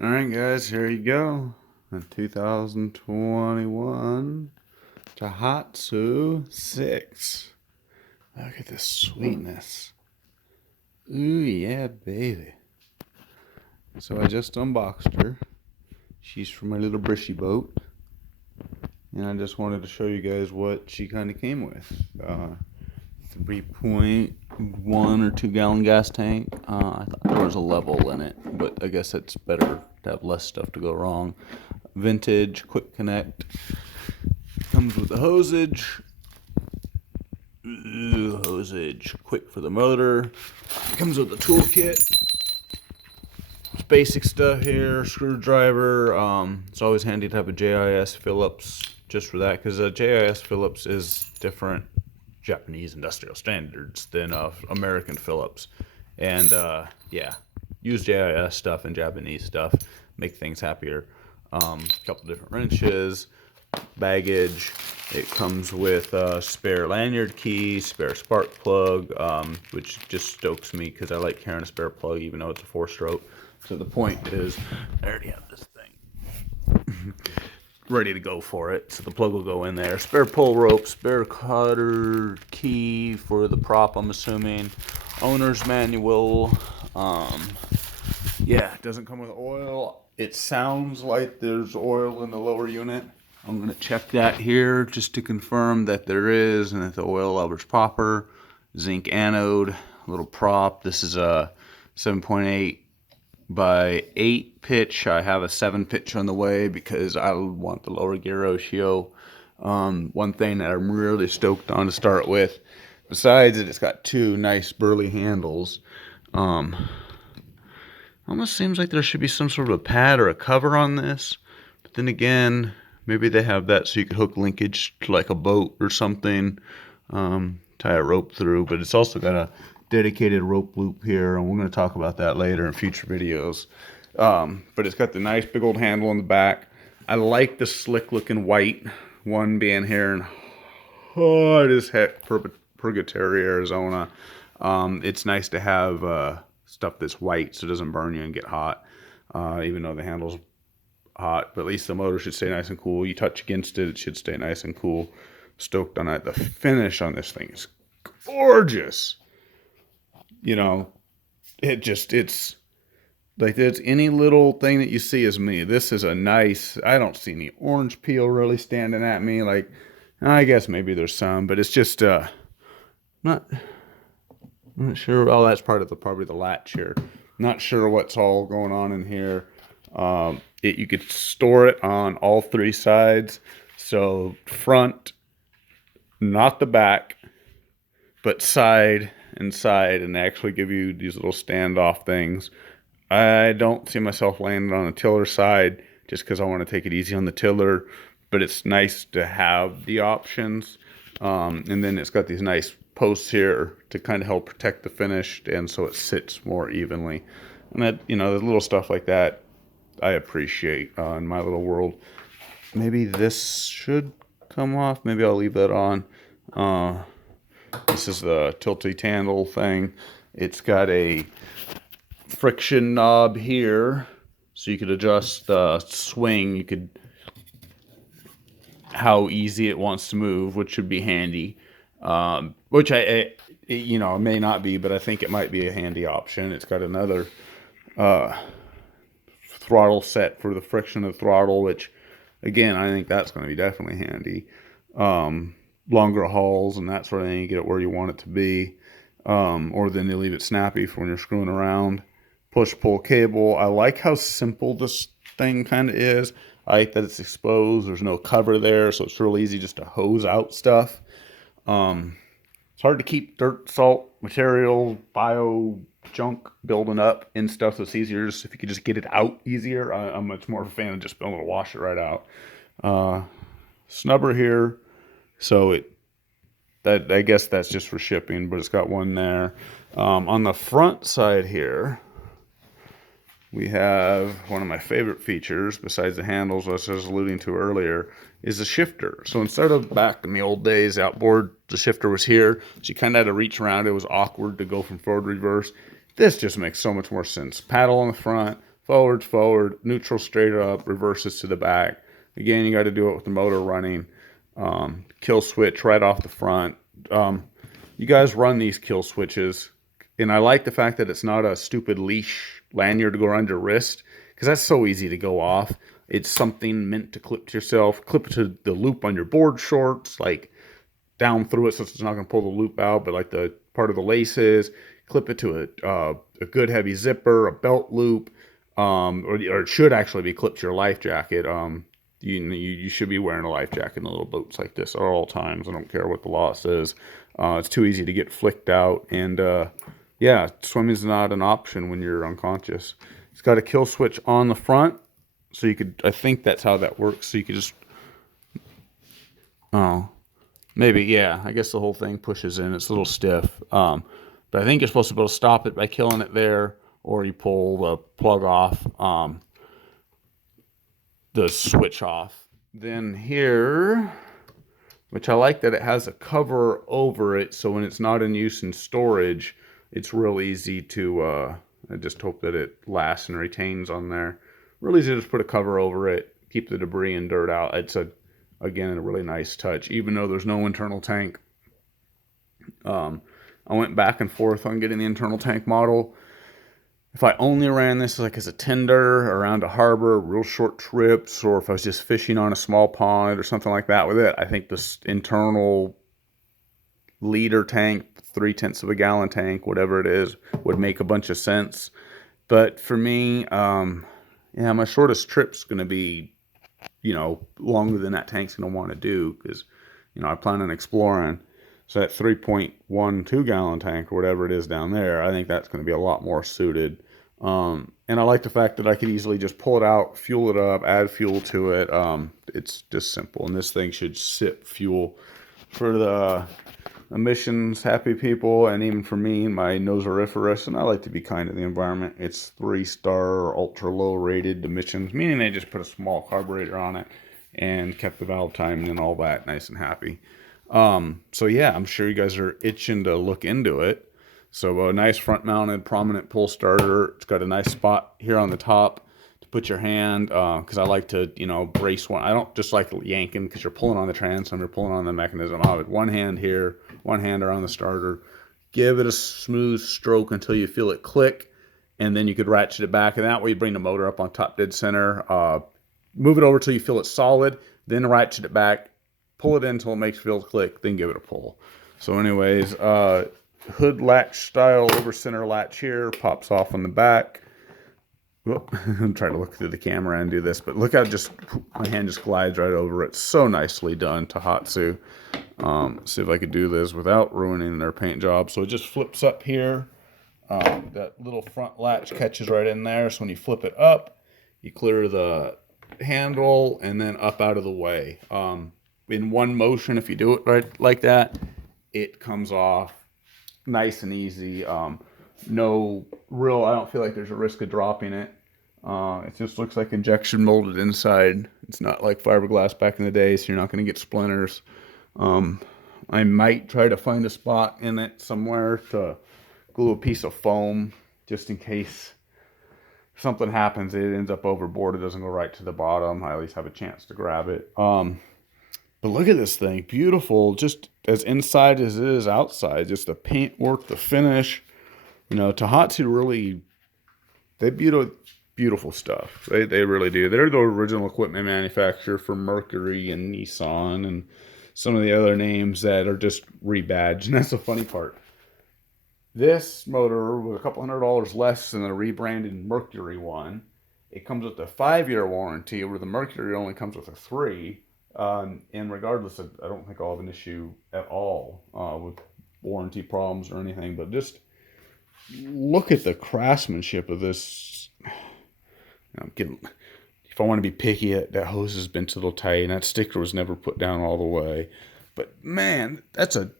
Alright guys, here you go. A 2021 Tohatsu 6. Look at this sweetness. Ooh yeah, baby. So I just unboxed her. She's from my little brishy boat. And I just wanted to show you guys what she kind of came with. 3.1 or 2 gallon gas tank. I thought there was a level in it, but I guess it's better to have less stuff to go wrong. Vintage, quick connect. Comes with the hosage. Hosage, quick for the motor. Comes with the toolkit. Basic stuff here, screwdriver. It's always handy to have a JIS Phillips just for that, because a JIS Phillips is different Japanese industrial standards than American Phillips. And yeah, use JIS stuff and Japanese stuff, make things happier. A couple different wrenches, baggage. It comes with a spare lanyard key, spare spark plug, which just stokes me because I like carrying a spare plug even though it's a 4-stroke. So the point is, I already have this thing ready to go for it. So the plug will go in there. Spare pull rope, spare cutter key for the prop, I'm assuming. Owner's manual. Yeah, it doesn't come with oil. It sounds like there's oil in the lower unit. I'm going to check that here just to confirm that there is and that the oil level's proper. Zinc anode, little prop. This is a 7.8 by 8 pitch. I have a 7 pitch on the way because I want the lower gear ratio. One thing that I'm really stoked on to start with, besides it, it's got 2 nice burly handles. Almost seems like there should be some sort of a pad or a cover on this, but then again, maybe they have that so you could hook linkage to like a boat or something, tie a rope through. But it's also got a dedicated rope loop here, and we're going to talk about that later in future videos. But it's got the nice big old handle on the back. I like the slick looking white one being here in hot as heck, Purgatory, Arizona. It's nice to have stuff that's white so it doesn't burn you and get hot, even though the handle's hot, but at least the motor should stay nice and cool. You touch against it, it should stay nice and cool. Stoked on that. The finish on this thing is gorgeous. You know, it's like there's any little thing that you see is me. This is a nice, I don't see any orange peel really standing at me. Like, I guess maybe there's some, but it's just, I'm not sure. Oh, that's part of probably the latch here. Not sure what's all going on in here. You could store it on all 3 sides. So front, not the back, but side and side, and they actually give you these little standoff things. I don't see myself landing on the tiller side just because I want to take it easy on the tiller, but it's nice to have the options. And then it's got these nice posts here to kind of help protect the finish, and so it sits more evenly. And that, the little stuff like that I appreciate in my little world. Maybe this should come off. Maybe I'll leave that on. This is the tilty handle thing. It's got a friction knob here, so you could adjust the swing. You could how easy it wants to move, which should be handy. Which it may not be, but I think it might be a handy option. It's got another throttle set for the friction of the throttle, which again, I think that's going to be definitely handy. Longer hauls and that sort of thing, you get it where you want it to be, or then you leave it snappy for when you're screwing around. Push-pull cable. I like how simple this thing kind of is. I like that it's exposed. There's no cover there, so it's real easy just to hose out stuff. It's hard to keep dirt, salt, material, bio junk building up in stuff, so it's easier just if you could just get it out easier. I'm much more of a fan of just being able to wash it right out. Snubber here, so I guess that's just for shipping, but it's got one there. On the front side here, we have one of my favorite features, besides the handles I was alluding to earlier, is a shifter. So instead of back in the old days, outboard, the shifter was here. So you kind of had to reach around. It was awkward to go from forward to reverse. This just makes so much more sense. Paddle on the front, forwards, forward, neutral straight up, reverses to the back. Again, you got to do it with the motor running. Kill switch right off the front. You guys run these kill switches, and I like the fact that it's not a stupid leash lanyard to go around your wrist, because that's so easy to go off. It's something meant to clip to yourself. Clip it to the loop on your board shorts, like down through it, so it's not going to pull the loop out, but like the part of the laces. Clip it to a good heavy zipper, a belt loop, or it should actually be clipped to your life jacket. You should be wearing a life jacket in little boats like this at all times. I don't care what the law says. It's too easy to get flicked out, and yeah, swimming is not an option when you're unconscious. It's got a kill switch on the front, so you could. I think that's how that works. So you could just. Oh, maybe yeah. I guess the whole thing pushes in. It's a little stiff, but I think you're supposed to be able to stop it by killing it there, or you pull the plug off. The switch off. Then here, which I like that it has a cover over it, so when it's not in use in storage, it's real easy to, I just hope that it lasts and retains on there. Real easy to just put a cover over it, keep the debris and dirt out. It's, again, a really nice touch, even though there's no internal tank. I went back and forth on getting the internal tank model. If I only ran this like as a tender around a harbor, real short trips, or if I was just fishing on a small pond or something like that with it, I think this internal liter tank, 3/10 of a gallon tank, whatever it is, would make a bunch of sense. But for me, yeah, my shortest trip's going to be, longer than that tank's going to want to do, because, I plan on exploring. So that 3.12 gallon tank or whatever it is down there, I think that's going to be a lot more suited. And I like the fact that I could easily just pull it out, fuel it up, add fuel to it. It's just simple. And this thing should sip fuel for the emissions happy people, and even for me, my noseriferous. And I like to be kind to the environment. It's 3-star ultra low rated emissions, meaning they just put a small carburetor on it and kept the valve timing and all that nice and happy. So yeah, I'm sure you guys are itching to look into it. So a nice front mounted prominent pull starter. It's got a nice spot here on the top to put your hand, because I like to, brace one. I don't just like yanking, because you're pulling on the transom, you're pulling on the mechanism. I'll have one hand here, one hand around the starter. Give it a smooth stroke until you feel it click, and then you could ratchet it back, and that way you bring the motor up on top dead center. Move it over till you feel it solid, then ratchet it back. Pull it in until it makes you feel click, then give it a pull. So anyways, hood latch style over center latch here, pops off on the back. Whoop. I'm trying to look through the camera and do this, but look how my hand just glides right over it. So nicely done, Tohatsu. See if I could do this without ruining their paint job. So it just flips up here. That little front latch catches right in there. So when you flip it up, you clear the handle and then up out of the way. In one motion, if you do it right like that, it comes off nice and easy. No real, I don't feel like there's a risk of dropping it. It just looks like injection molded inside. It's not like fiberglass back in the day, so you're not going to get splinters. I might try to find a spot in it somewhere to glue a piece of foam, just in case something happens, it ends up overboard, it doesn't go right to the bottom. I at least have a chance to grab it. But look at this thing, beautiful, just as inside as it is outside. Just the paint work, the finish. Tohatsu really, they beautiful stuff. They really do. They're the original equipment manufacturer for Mercury and Nissan and some of the other names that are just rebadged. And that's the funny part. This motor was a couple $100 less than the rebranded Mercury one. It comes with a 5-year warranty, where the Mercury only comes with a 3. And regardless of, I don't think I'll have an issue at all with warranty problems or anything, but just look at the craftsmanship of this. If I want to be picky, that hose has been too little tight, and that sticker was never put down all the way. But man, that's a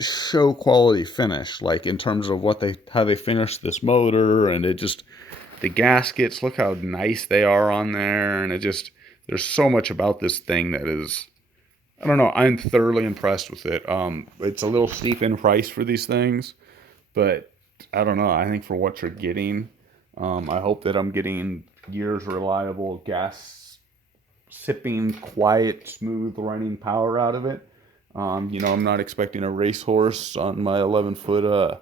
show quality finish, like in terms of how they finished this motor, and the gaskets, look how nice they are on there, and there's so much about this thing that is, I don't know, I'm thoroughly impressed with it. It's a little steep in price for these things, but I don't know, I think for what you're getting, I hope that I'm getting years reliable gas sipping, quiet, smooth running power out of it. You know, I'm not expecting a racehorse on my 11-foot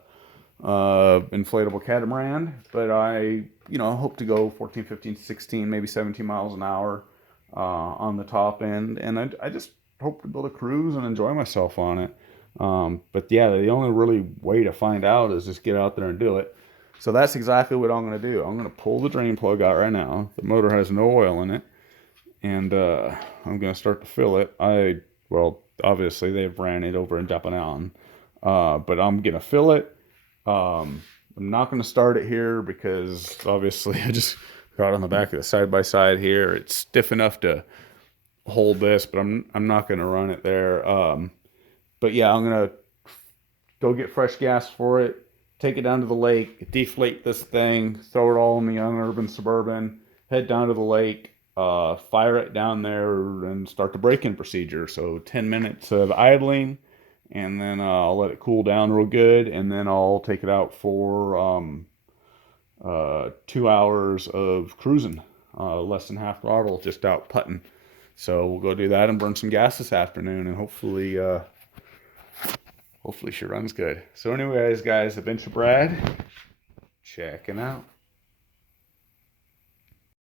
inflatable catamaran, but I, you know, hope to go 14, 15, 16, maybe 17 miles an hour on the top end, and I just hope to build a cruise and enjoy myself on it. But yeah, the only really way to find out is just get out there and do it. So that's exactly what I'm going to do. I'm going to pull the drain plug out right now. The motor has no oil in it, and I'm going to start to fill it. Well, obviously they've ran it over in Dapanan, but I'm going to fill it. I'm not going to start it here because obviously I just got on the back of the side-by-side here. It's stiff enough to hold this, but I'm not going to run it there. But yeah, I'm going to go get fresh gas for it, take it down to the lake, deflate this thing, throw it all in the Unurban Suburban, head down to the lake, fire it down there, and start the break-in procedure. So 10 minutes of idling, and then I'll let it cool down real good, and then I'll take it out for 2 hours of cruising, less than half throttle, just out putting. So we'll go do that and burn some gas this afternoon, and hopefully she runs good. So anyways, guys, Adventure Brad, checking out.